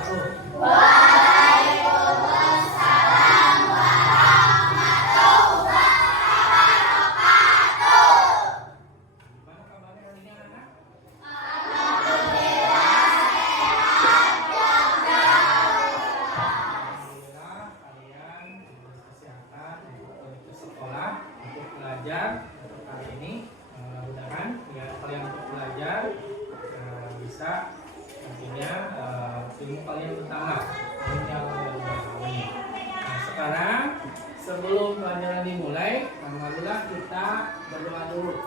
wabarakatuh. Waalaikumsalam warahmatullahi wabarakatuh. Gimana kabarnya hari ini anak? Alhamdulillah sehat juga. Alhamdulillah kalian diberi kesehatan untuk ke sekolah untuk belajar untuk kali ini. Mudah-mudahan ya kalian untuk belajar bisa nantinya ilmu kalian bertambah. Nah sekarang sebelum pelajaran dimulai, marilah kita berdoa dulu.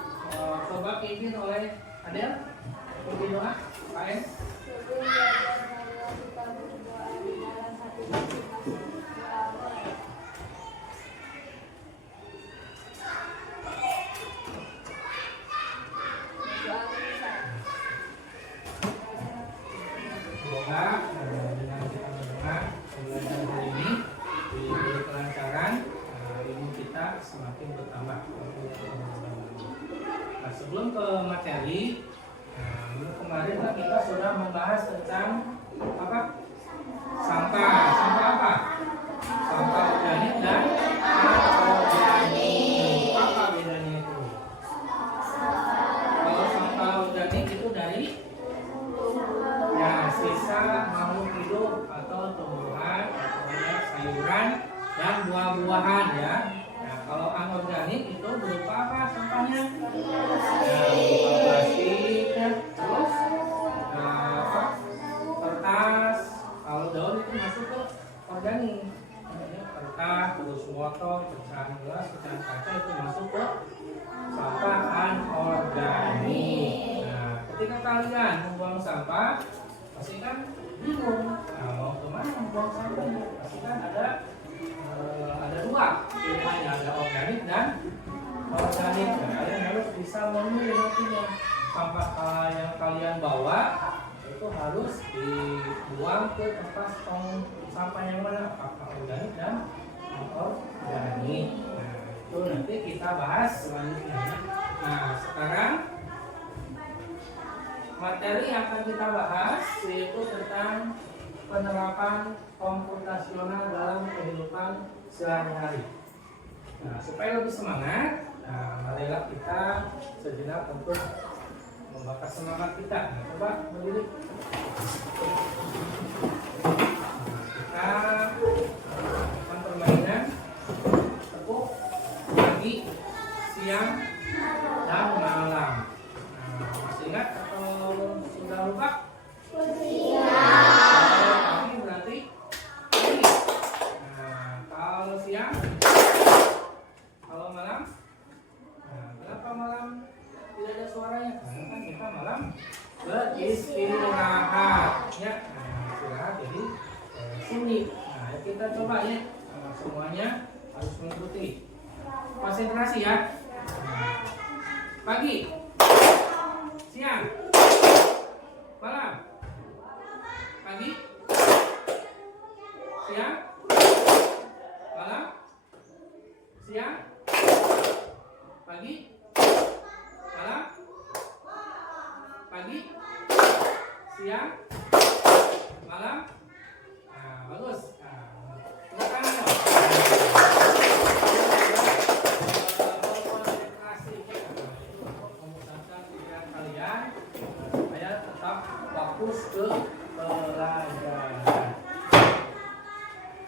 Coba pimpin oleh Adel, pimpin doa, Pak En. Sebelum belajar marilah kita berdoa di dalam hati masing-masing. Semoga dengan kita berdoa belajar hari ini diberi kelancaran, ilmu kita semakin bertambah. Nah, sebelum ke materi, kemarin kan kita sudah membahas tentang apa? Sampah. Sampah apa? Sampah organik dan anorganik. Apa bedanya itu? Kalau sampah organik itu dari sisa makhluk hidup atau tumbuhan atau sayuran dan buah-buahan ya. Nah, kalau anorganik itu berupa apa sampahnya? Berupa plastik ya. Terus kertas. Kalau daun itu masuk ke organik. Kertas, terus botol, pecahan gelas, pecahan kaca itu masuk ke sampah anorganik. Nah, ketika kalian membuang sampah pasti kan bingung, mau kemana membuang sampahnya? Pasti kan ada dua pilihannya, ada organik dan organik. Nah, kalian harus bisa memilih nantinya sampah yang kalian bawa itu harus dibuang ke tempat tong sampah yang mana, apakah organik dan anorganik. Nah, itu nanti kita bahas selanjutnya. Nah, sekarang materi yang akan kita bahas yaitu tentang penerapan komputasional dalam kehidupan sehari-hari. Nah, supaya lebih semangat, marilah kita sejenak untuk membakar semangat kita. Nah, coba berdiri. Kita akan permainan tepuk pagi, siang, dan malam. Masih ingat atau sudah lupa? Ini berarti ini. Nah, kalau siang, kalau malam, kenapa malam tidak ada suaranya? Karena kan kita malam beristirahat, ya. Istirahat jadi sunyi. Nah, kita coba ya, semuanya harus mengikuti. Konsentrasi ya. Pagi, siang, malam, pagi, siang, malam, siang, pagi, malam, pagi, siang, malam. Nah, bagus. Tepuk tangan dong. Fokus ke pelajaran.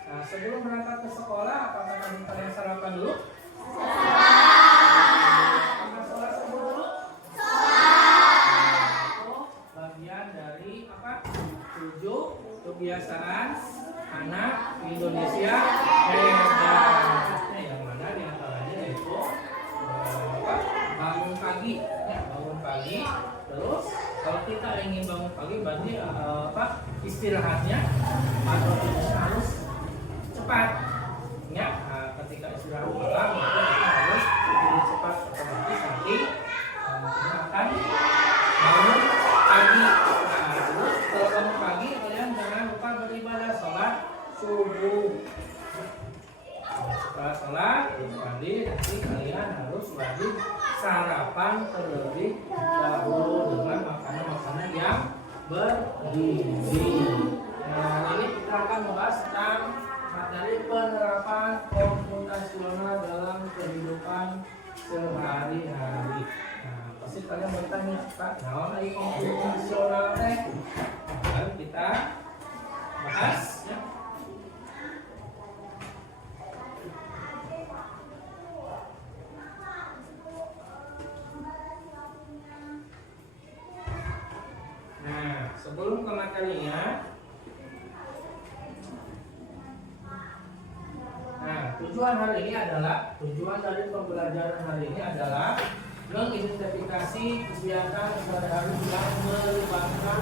Nah, sebelum berangkat ke sekolah, apakah kalian sarapan dulu? Apakah sholat subuh dulu? Itu bagian dari apa? 7 kebiasaan anak Indonesia hebat. Yang mana diantaranya yaitu bangun pagi, ya, bangun pagi. Terus kalau kita ingin bangun pagi berarti istirahatnya atau tidurnya harus cepat ya. Ketika istirahat malam maka kita harus tidur cepat, otomatis nanti kita akan bangun pagi. Terus kalau bangun pagi kalian jangan lupa beribadah sholat subuh. Setelah sholat mandi nanti kalian harus wajib sarapan terlebih dahulu dengan makanan-makanan yang bergizi. Nah, ini kita akan membahas tentang materi penerapan komputasional dalam kehidupan sehari-hari. Nah, pasti kalian bertanya, Pak, naon lagi komputasional teh? Nah, kita bahas ya. Nah, sebelum ke materinya, tujuan dari pembelajaran hari ini adalah mengidentifikasi kegiatan sehari-hari yang melibatkan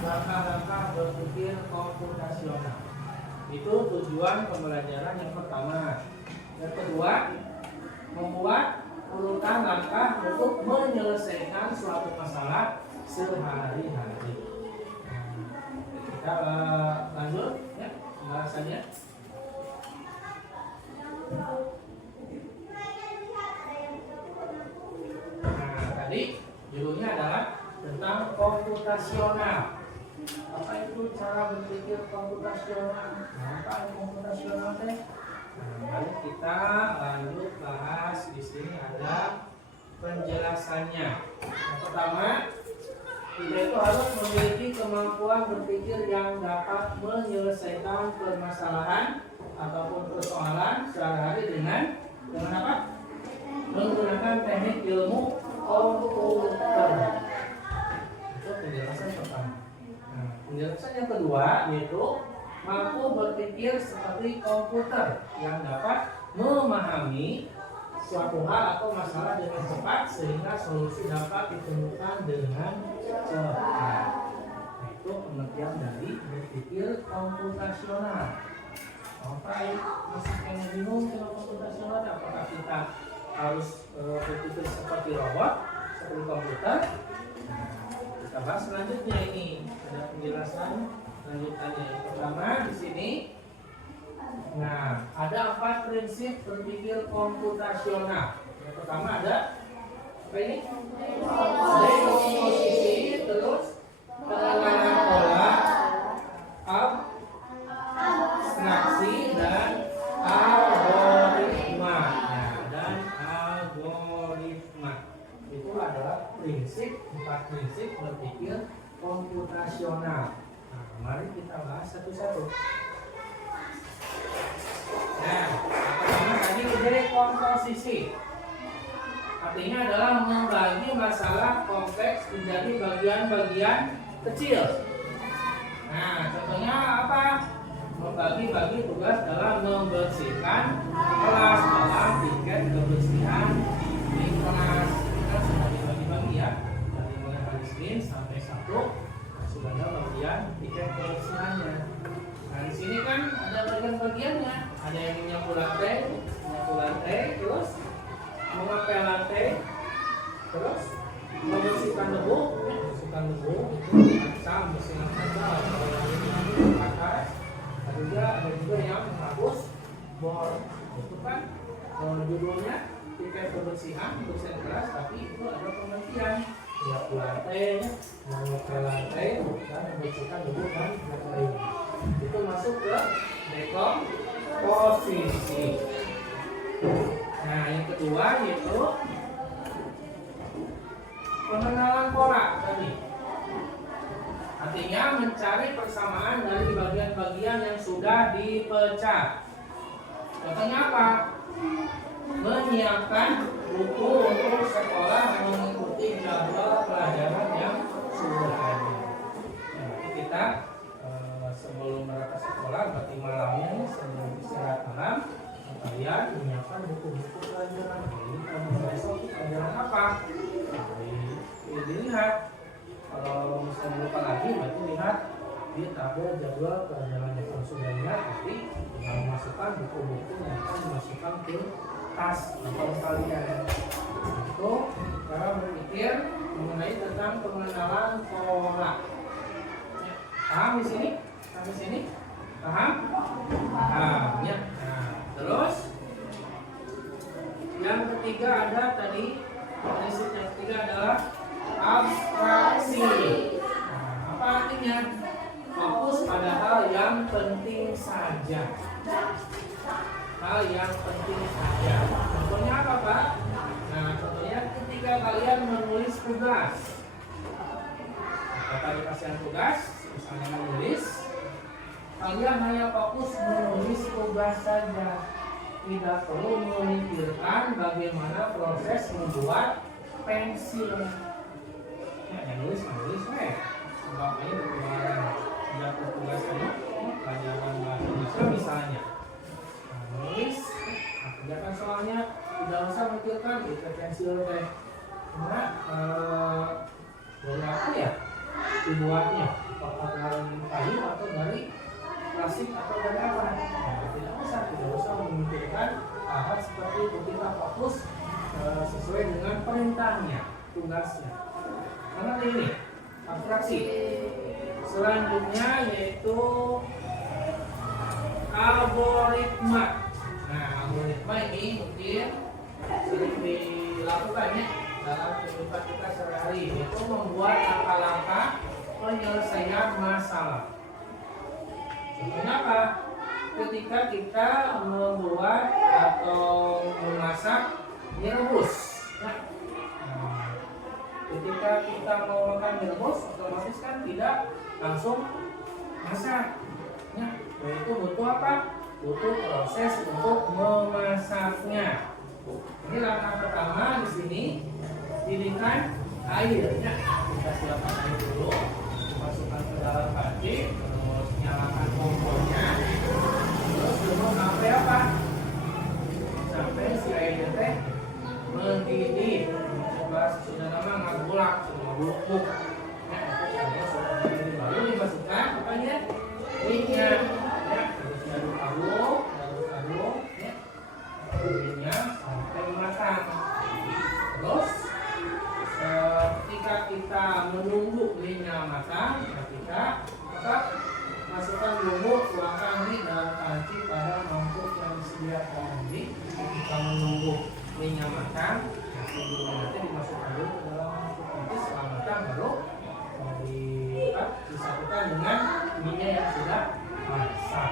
langkah-langkah berpikir komputasional. Itu tujuan pembelajaran yang pertama. Yang kedua, membuat urutan langkah untuk menyelesaikan suatu masalah sehari-hari. Kita lanjut ya pembahasannya. Nah, tadi judulnya adalah tentang komputasional. Apa itu cara berpikir komputasional? Apa itu komputasional teh? Nah, mari kita lanjut bahas. Di sini ada penjelasannya. Yang pertama, kita itu harus memiliki kemampuan berpikir yang dapat menyelesaikan permasalahan ataupun persoalan sehari-hari dengan apa? Menggunakan teknik ilmu komputer. Itu penjelasan pertama. Nah, penjelasan yang kedua yaitu mampu berpikir seperti komputer yang dapat memahami suatu hal atau masalah dengan cepat sehingga solusi dapat ditemukan dengan cepat. Itu pengertian dari berpikir komputasional. Apa masih pengen bingung dengan komputasional? Apakah kita harus berpikir seperti robot, seperti komputer? Nah, kita bahas selanjutnya ini ada penjelasan lanjutannya. Yang pertama di sini. Nah, ada 4 prinsip berpikir komputasional. Yang pertama ada apa ini? Dekomposisi, terus penanganan pola, abstraksi dan algoritma. Nah, dan algoritma itu adalah 4 prinsip berpikir komputasional. Nah, mari kita bahas satu-satu. Nah, pertama tadi dekomposisi. Artinya adalah membagi masalah kompleks menjadi bagian-bagian kecil. Nah, contohnya apa? Membagi-bagi tugas dalam membersihkan kelas dalam tiket kebersihan di kelas. Kita sudah dibagi-bagi ya, dari mulai hari Senin sampai Sabtu sudah ada bagian tiket kebersihannya. Nah, di sini kan ada bagian-bagiannya. Ada yang menyapu lantai, terus mengepel lantai, terus membersihkan debu, membersihkan kaca, ada juga yang menghapus bor. Itu kan judulnya tiket kebersihan kelas, tapi itu ada pengertian menyapu lantai, mengepel lantai, dan membersihkan debu dan lain-lain. Itu masuk ke dekomposisi. Nah, yang kedua yaitu pengenalan pola tadi. Artinya mencari persamaan dari bagian-bagian yang sudah dipecah. Contohnya apa? Menyiapkan buku untuk sekolah mengikuti jadwal pelajaran yang sudah ada. Nah, kita sebelum berangkat sekolah, berarti malamnya sebelum istirahat malam, kalian menyiapkan buku-buku pelajaran. Ini kalau besok pelajaran apa? Dilihat. Kalau misalnya lupa lagi, berarti lihat di tabel jadwal pelajaran yang sudah lihat. Tapi tinggal memasukkan buku-buku yang akan dimasukkan ke tas atau kalian. Itu cara berpikir mengenai tentang pengenalan pola. Paham di sini? Sampai sini? Paham? Paham ya. Nah, terus yang ketiga ada tadi, prinsip yang ketiga adalah abstraksi. Nah, apa artinya? fokus pada hal yang penting saja. Hal yang penting saja. Contohnya apa, Pak? Nah, contohnya ketika kalian menulis tugas. Ketika dikasih tugas, misalnya menulis, kalian hanya fokus menulis tugas saja. Tidak perlu memikirkan bagaimana proses membuat pensil. Ya, yang nulis, sebabnya di kemarin tidak tugas ini pelajaran bahasa Indonesia misalnya. Nah, menulis, kerjakan soalnya, tidak usah memikirkan itu pensil teh. Nah, dari apa ya dibuatnya? Apakah dari kayu atau dari plastik atau dari apa? Nah, tidak usah memikirkan hal seperti itu. Kita fokus sesuai dengan perintahnya, tugasnya. Karena ini abstraksi. Selanjutnya yaitu algoritma. Nah, algoritma ini mungkin sering dilakukannya dalam kehidupan kita sehari-hari, yaitu membuat langkah-langkah penyelesaian masalah. Contohnya apa? Ketika kita membuat atau memasak mie rebus. Nah, ketika kita mau makan mie rebus, otomatis kan tidak langsung masak. Ya, itu butuh apa? Butuh proses untuk memasaknya. Ini langkah pertama di sini, didihkan airnya. Kita siapkan air dulu, masukkan ke dalam panci, terus nyalakan kompornya. Terus tunggu sampai apa? Sampai si airnya teh mendidih. Coba sudah lama ngabulak, sudah buluk. Ya, itu sudah mendidih. Baru dimasukkan apanya? Minyak. Ya, terus aduk-aduk, ya. Minyak sampai matang. Terus ketika kita menunggu minyak matang, kita tetap masukkan bumbu, tuangkan di dalam panci pada mangkuk yang disediakan. Jadi kita menunggu minyak matang, nasi bumbunya dimasukkan dulu ke dalam mangkuk nanti setelah matang baru disatukan dengan minyak yang sudah masak.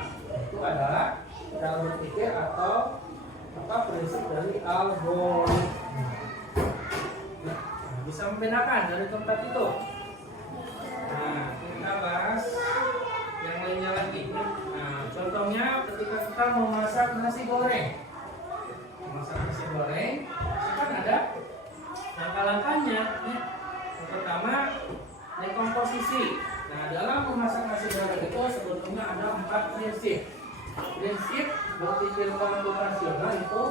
Itu adalah cara berpikir atau prinsip dari algoritma. Nah, bisa membedakan dari tempat itu. Nah, kita bahas yang lainnya lagi. Nah, contohnya ketika kita memasak nasi goreng. Memasak nasi goreng, kan ada langkah-langkahnya. Yang pertama, dekomposisi. Nah, dalam memasak nasi goreng itu sebetulnya ada 4 prinsip. Prinsip berpikir komputasional itu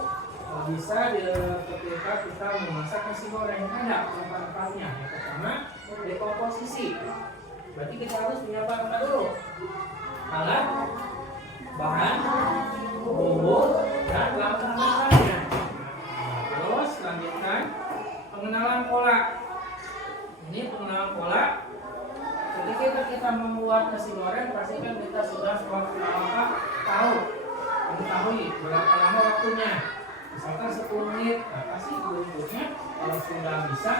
bisa ketika kita memasak nasi goreng. Ada 4-4-nya. Yang pertama, dekomposisi. Berarti kita harus menyiapkan apa dulu? Alat, bahan, bumbu, dan langkah-langkahnya. Terus lanjutkan pengenalan pola. Ini pengenalan pola. Ketika kita membuat nasi goreng, pastikan kita sudah tahu mengetahui berapa lama waktunya. Misalkan 10 menit, nah pasti berikutnya kalau sudah bisa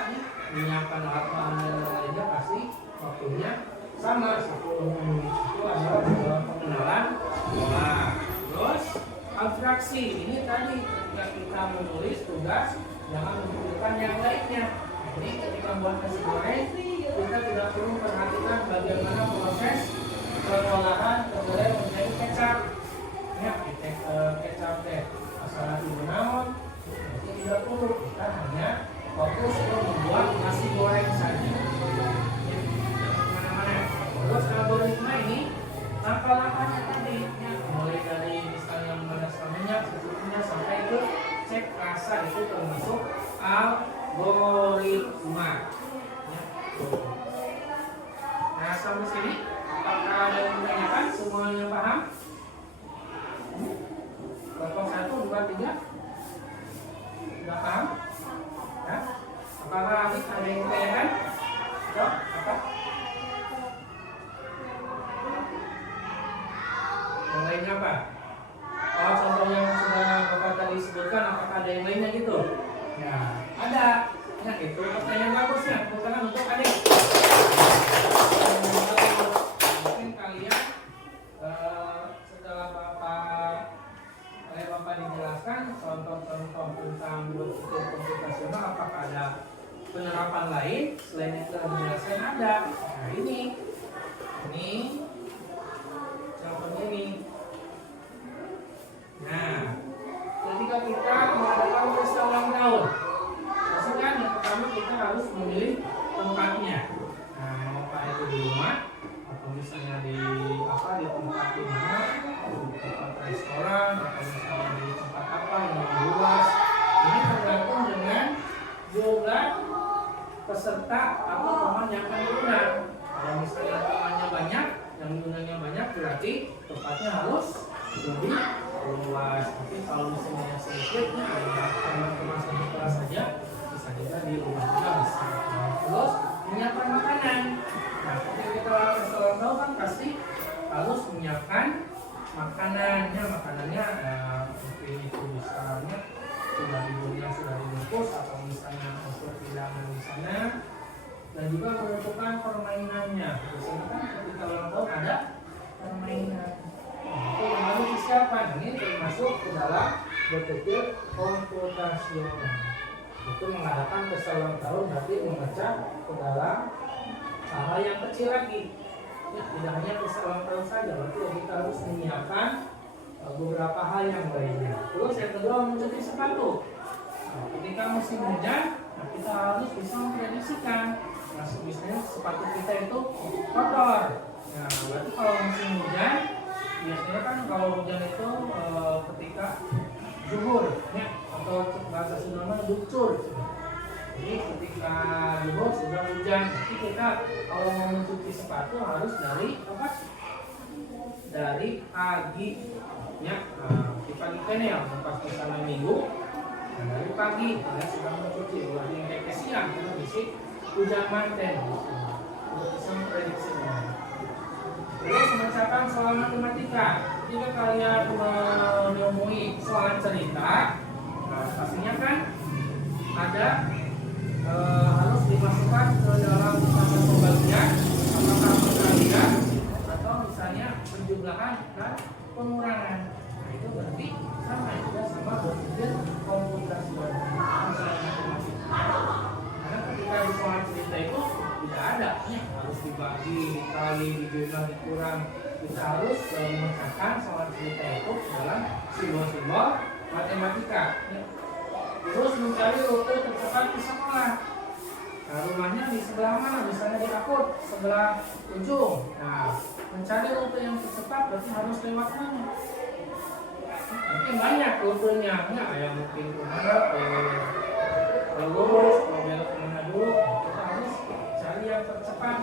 menyiapkan alat bahan dan lainnya pasti waktunya sama 10 menit. Itu adalah pengenalan pola. Terus abstraksi ini tadi ketika kita menulis tugas jangan memikirkan yang lainnya. Jadi ketika membuat nasi goreng kita tidak perlu perhatikan bagaimana proses pengolahan kedelai menjadi kecap. Ya, kecap teh masalah ibu naon, jadi tidak perlu, kita hanya fokus untuk membuat nasi goreng saja. Mana-mana. Terus algoritma ini langkah-langkahnya tadi, ya, mulai dari misalnya memanaskan minyak, secukupnya sampai ke cek rasa, itu termasuk algoritma. Ya. Nah, sampai sini apakah ada yang menanyakan? Semuanya paham? Kelompok 1, 2, 3 sudah paham? Ya? Apakah ada yang ditanyakan? Apa? Yang lainnya apa? Oh, contoh yang sudah Bapak tadi sebutkan, apakah ada yang lainnya gitu? Ya, ada. Ya, itu pertanyaan bagusnya, bukan untuk adik. Mungkin apakah ada penerapan lain selain yang telah dijelaskan? Ada. Nah ini contohnya ini. Nah, ketika kita mengadakan pesta ulang tahun, pastikan yang pertama kita harus memilih tempatnya. Nah, apakah itu di rumah atau misalnya di tempat di mana, di tempat restoran atau misalnya di tempat apa yang luas. Ini tergantung dengan jumlah peserta atau teman yang akan diundang. Kalau misalnya temannya banyak, yang diundangnya banyak, berarti tempatnya harus lebih luas. Tapi kalau misalnya sedikit, teman-teman satu kelas saja, bisa juga di rumah juga bisa. Terus menyiapkan makanan. Nah, ketika kita restoran tahu kan pasti harus menyiapkan makanannya. Mungkin itu misalnya sudah dibungkus atau misalnya untuk hidangan di sana, dan juga menentukan permainannya. Biasanya kan ketika ulang tahun ada permainan. Itu yang harus disiapkan. Ini termasuk ke dalam berpikir komputasional. Itu mengadakan pesta ulang tahun berarti membaca ke dalam hal yang kecil lagi. Ya, tidak hanya pesta ulang tahun saja, berarti kita harus menyiapkan beberapa hal yang lainnya. Terus yang kedua mencuci sepatu. Nah, ketika musim hujan, kita harus bisa memprediksikan. Nah, misalnya sepatu kita itu kotor. Nah, berarti kalau musim hujan, biasanya kan kalau hujan itu ketika zuhur, ya, atau bahasa Sunda ducur. Jadi ketika zuhur sudah hujan, jadi kita kalau mau mencuci sepatu harus dari apa? Dari pagi. Ya, di pagi kan ya, pas misalnya minggu, dari pagi kita sudah mencuci. Berarti yang kayak siang kita bisa hujan manten, untuk bisa memprediksinya. Terus memecahkan soal matematika. Jika kalian menemui soal cerita, pastinya kan ada harus dimasukkan ke dalam misalnya pembagian, apakah pengalihan atau misalnya penjumlahan dan pengurangan. Nah, itu berarti sama juga sama berpikir komputasional, misalnya matematika. Karena ketika di soal cerita itu tidak ada harus dibagi, dikali, dijumlah, dikurang. Kita harus memecahkan soal cerita itu dalam simbol-simbol matematika. Terus mencari rute tercepat ke sekolah. Nah, rumahnya di sebelah mana? Misalnya di Akut, sebelah ujung. Nah, mencari rute yang tercepat berarti harus lewat mana? Mungkin banyak rutenya, yang mungkin kemana, lurus, kalau belok kemana dulu. Kita harus cari yang tercepat,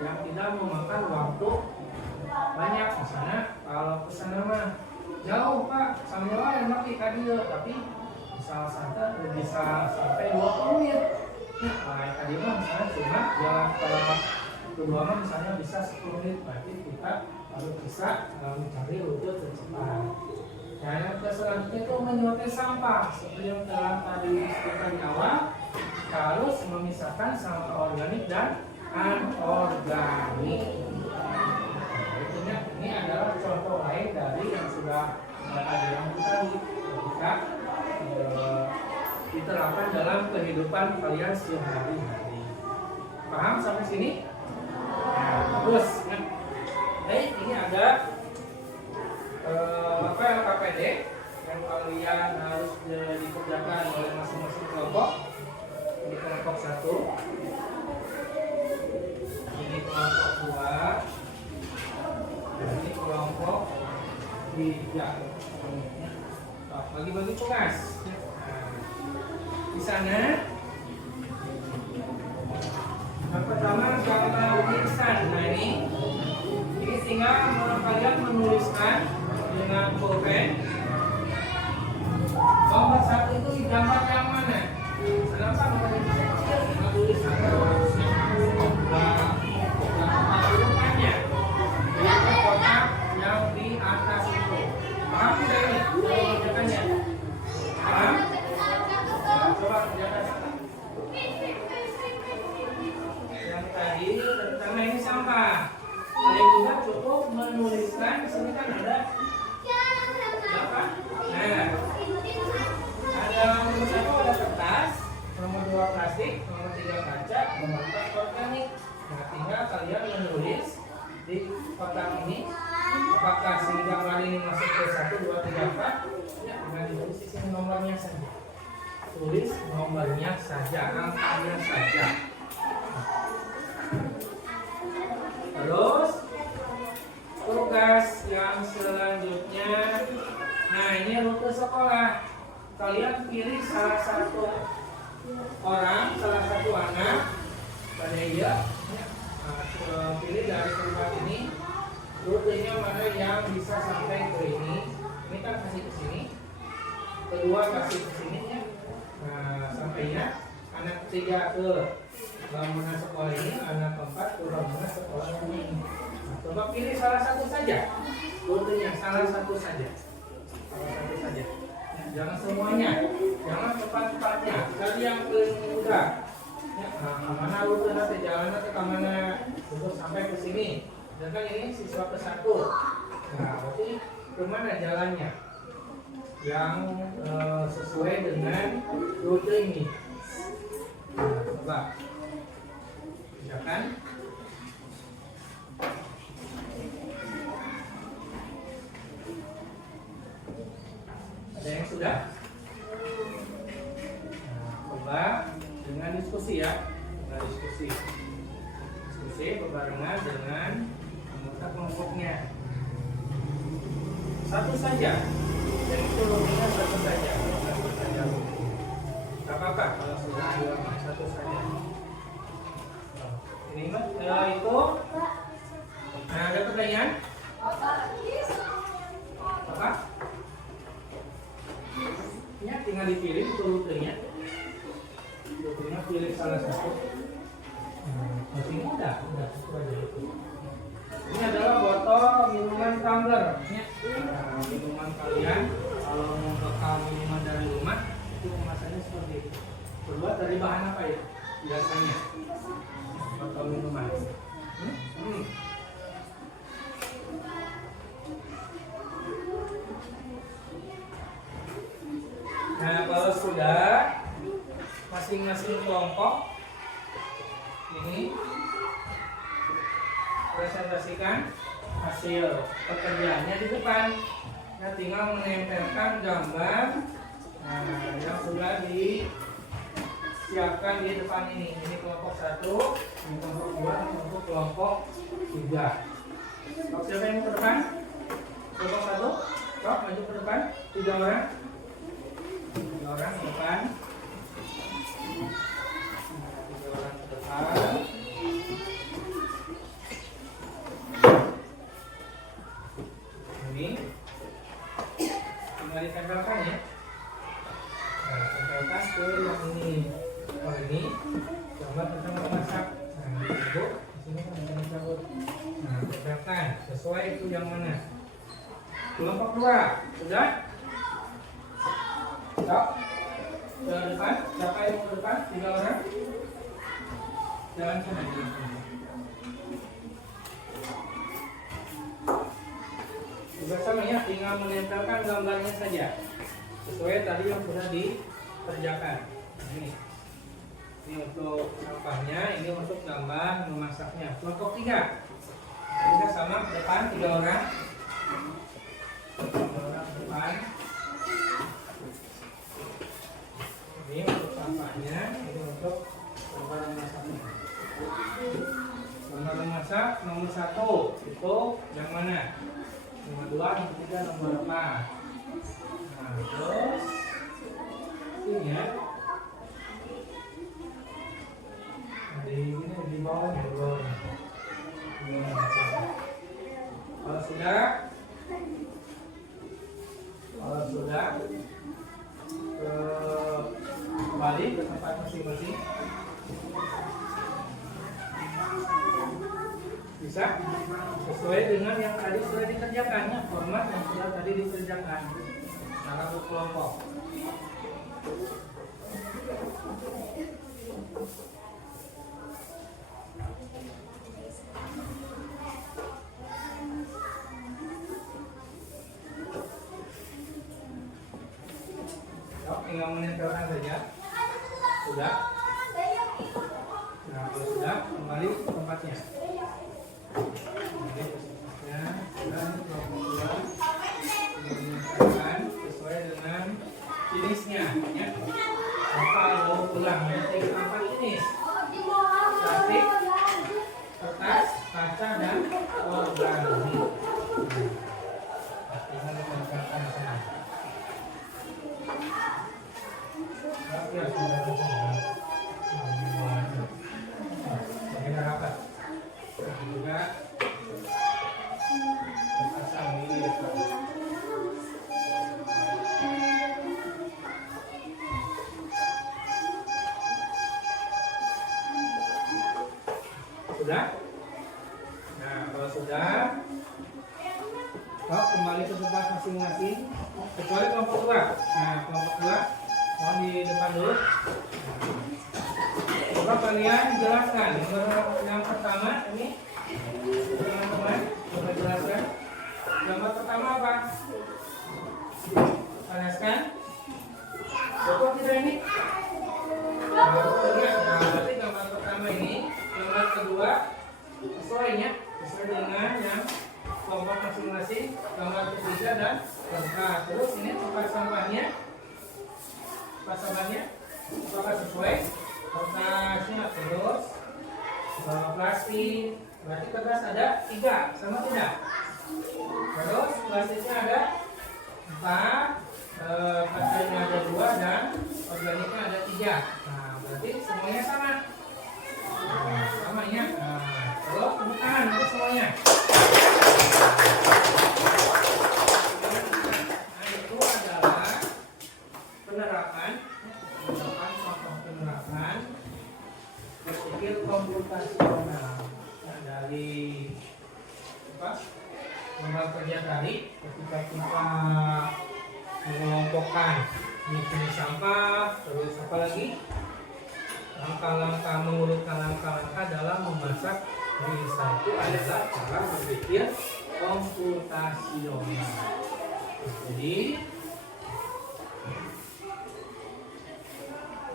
yang tidak memakan waktu banyak. Misalnya kalau kesana mah jauh pak, sambil yang mati tadi, tapi bisa sampai 20 menit. Nah, tadi mah misalnya cuma jalan ke kedua mah misalnya bisa 10 menit, berarti kita harus bisa mencari rute tercepat. Nah, yang selanjutnya itu menyukai sampah. Seperti yang telah tadi disebutkan di awal, harus memisahkan sampah organik dan anorganik. Ini adalah contoh lain dari yang sudah tadi tadi ketika diterapkan dalam kehidupan kalian sehari-hari. Paham sampai sini? Nah, terus, ini ada LKPD yang kalian harus dikerjakan oleh masing-masing kelompok. Ini kelompok 1, ini kelompok 2, dan ini kelompok 3. Bagi-bagi tugas. Di sana yang pertama kata tulisan. Nah ini tinggal kalian menuliskan dengan pulpen. Nomor 1 itu gambar yang mana? Kenapa nomor itu kecil? Tinggal tulis harusnya urutannya. Jadi kotak yang di atas itu. Paham tidak ini? Kalau mengerjakannya. Paham? Coba kerjakan. Yang tadi pertama ini sampah. Kalian juga cukup menuliskan. Di sini kan ada berapa? Nah, ada nomor 1 ada kertas, nomor 2 komunitas organik. Nah, tinggal kalian menulis di kotak ini apakah si gambar ini masuk ke 1, 2, 3, 4. Ya, tinggal ditulis di sini nomornya saja. Tulis nomornya saja, angkanya saja. Terus tugas yang selanjutnya, nah ini rute sekolah. Kalian pilih salah satu orang, salah satu anak, pada iya, pilih dari tempat ini, rutenya mana yang bisa sampai ke ini. Ini kan kasih ke sini, kedua kasih ke sini ya. Nah, sampainya anak ketiga ke bangunan sekolah ini, anak keempat ke bangunan sekolah ini. Nah, coba pilih salah satu saja, rutenya salah satu saja, salah satu saja. Nah, jangan semuanya, jangan tempat-tempatnya. Cari yang paling mudah. Ya, nah, kemana rute nanti jalannya ke kemana untuk sampai ke sini. Sedangkan ini siswa ke 1. Nah, berarti kemana jalannya? Yang sesuai dengan rute ini. Nah, coba kerjakan. Ada yang sudah? Nah, coba dengan diskusi ya, dengan diskusi berbarengan dengan anggota kelompoknya. Satu saja, dan itu rutenya satu saja. Gak apa-apa kalau sudah dua, satu saja. Ini mah itu. Nah, ada pertanyaan? Apa? Ya, tinggal dipilih itu rutenya. Rutenya pilih salah satu. Masih udah itu aja itu. Ini adalah botol minuman tumbler. Nah, minuman kalian kalau mau bekal minuman dari rumah itu kemasannya seperti itu. Terbuat dari bahan apa ya? Biasanya botol minuman. Nah, kalau sudah masing-masing kelompok ini presentasikan hasil pekerjaannya di depan. Nah, tinggal menempelkan gambar yang sudah disiapkan di depan ini. Ini kelompok 1, ini kelompok 2, ini untuk kelompok 3. Siapa yang ke depan? Kelompok 1, Sok, maju ke depan. 3 orang. 3 orang ke depan. 3 orang ke depan. Ini tinggal ditempelkan ya. Nah, tempelkan ke yang ini. Oh, ini gambar tentang memasak. Nah, ibu di sini kan ada cabut. Nah, tempelkan sesuai itu yang mana. Kelompok 2 sudah? Stop. Ke depan. Siapa yang mau ke depan? 3 orang. Jalan sana. Juga sama ya, tinggal menempelkan gambarnya saja sesuai tadi yang sudah dikerjakan. Ini untuk sampahnya, ini untuk gambar memasaknya. Kelompok 3 kita sama ke depan, 3 orang. 3 orang ke depan. Ini untuk sampahnya, ini untuk gambar memasaknya. Gambar memasak nomor 1 itu yang mana? Nomor 2, nomor 3, nomor 4. Nah, terus ini ya. Di bawahnya, di bawahnya. Kalau sudah kembali ke tempat masing-masing. Bisa sesuai dengan yang tadi sudah dikerjakannya, format yang sudah tadi dikerjakan secara berkelompok. Tinggal menempelkan saja. Sudah. Nah, kembali ke tempatnya. Kembali ke tempatnya dan kelompok 2 dinyatakan sesuai dengan jenisnya. Ya. Maka mau ulang nanti apa jenis? Plastik, kertas, kaca dan organik. Tinggal dikerjakan sana. Ya sudah selesai. Kita rapat. Juga pasang ini. Sudah? Nah, kalau sudah, kembali ke tempat masing-masing. Kecuali kelompok 2. Nah, kelompok 2 mohon di depan dulu. Coba kalian jelaskan. Yang pertama ini, teman-teman, coba jelaskan. Gambar pertama apa? Panaskan. Betul tidak ini? Nah, berarti gambar pertama ini. Gambar kedua sesuainya sesuai dengan yang kelompok masing-masing. Gambar ketiga dan keempat. Terus ini tempat sampahnya apakah sesuai? Kertasnya terus plastik, berarti kertas ada 3, sama tidak? Terus plastiknya ada 4, kacanya ada 2 dan organiknya ada 3. Nah, berarti semuanya sama. Nah, sama ya. Nah, terus tepuk tangan untuk semuanya. Nah, itu adalah penerapan berpikir komputasional. Nah, dari modal kerja tadi ketika kita mengelompokkan jenis sampah, terus apa lagi? Langkah-langkah, mengurutkan langkah-langkah dalam memasak bisa itu adalah cara berpikir komputasional. Jadi,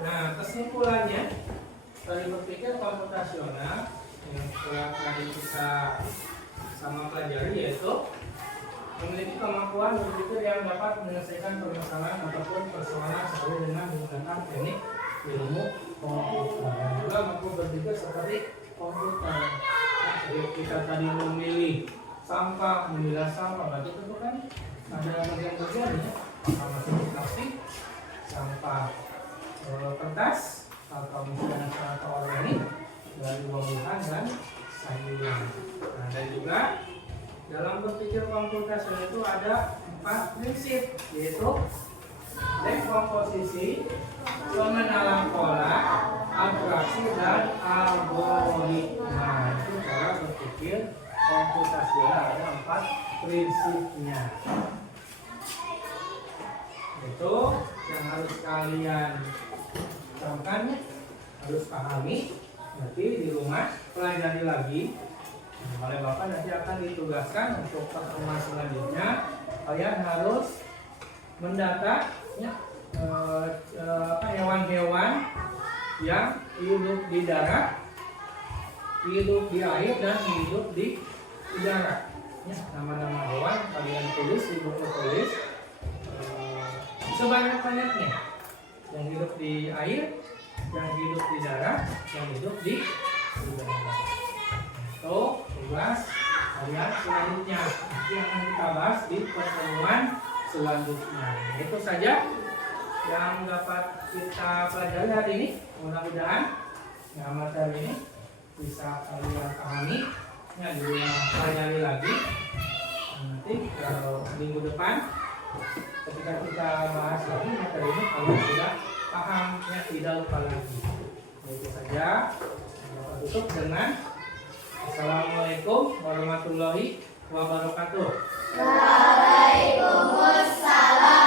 nah kesimpulannya dari berpikir komputasional yang telah tadi kita sama pelajari yaitu memiliki kemampuan berpikir yang dapat menyelesaikan permasalahan ataupun persoalan sesuai dengan menggunakan teknik ilmu komputer dan juga mampu berpikir seperti komputer. Nah, jadi kita tadi memilih sampah, memilah sampah, berarti itu kan ada bagian-bagian ya, sampah plastik, sampah kertas, atau misalnya sampah organik dari buah-buahan dan sayuran. Nah, dan juga dalam berpikir komputasional itu ada 4 prinsip, yaitu dekomposisi, pengenalan pola, abstraksi, dan algoritma. Itu cara berpikir komputasional, ada 4 prinsipnya. Itu yang harus kalian camkan, harus pahami. Nanti di rumah pelajari lagi. Oleh Bapak nanti akan ditugaskan untuk pertemuan selanjutnya. Kalian harus mendata ya, hewan-hewan yang hidup di darat, hidup di air, dan hidup di udara. Ya, nama-nama hewan kalian tulis di buku tulis sebanyak-banyaknya. Yang hidup di air, yang hidup di darat, yang hidup di udara. Itu tugas kalian selanjutnya. Nanti akan kita bahas di pertemuan selanjutnya. Itu saja yang dapat kita pelajari hari ini. Mudah-mudahan materi ini bisa kalian pahami. Ya, di rumah pelajari lagi. Nanti minggu depan ketika kita bahas lagi materi ini, kalian sudah paham, ya, tidak lupa lagi. Itu saja. Kita tutup dengan Assalamualaikum warahmatullahi wabarakatuh. Waalaikumsalam.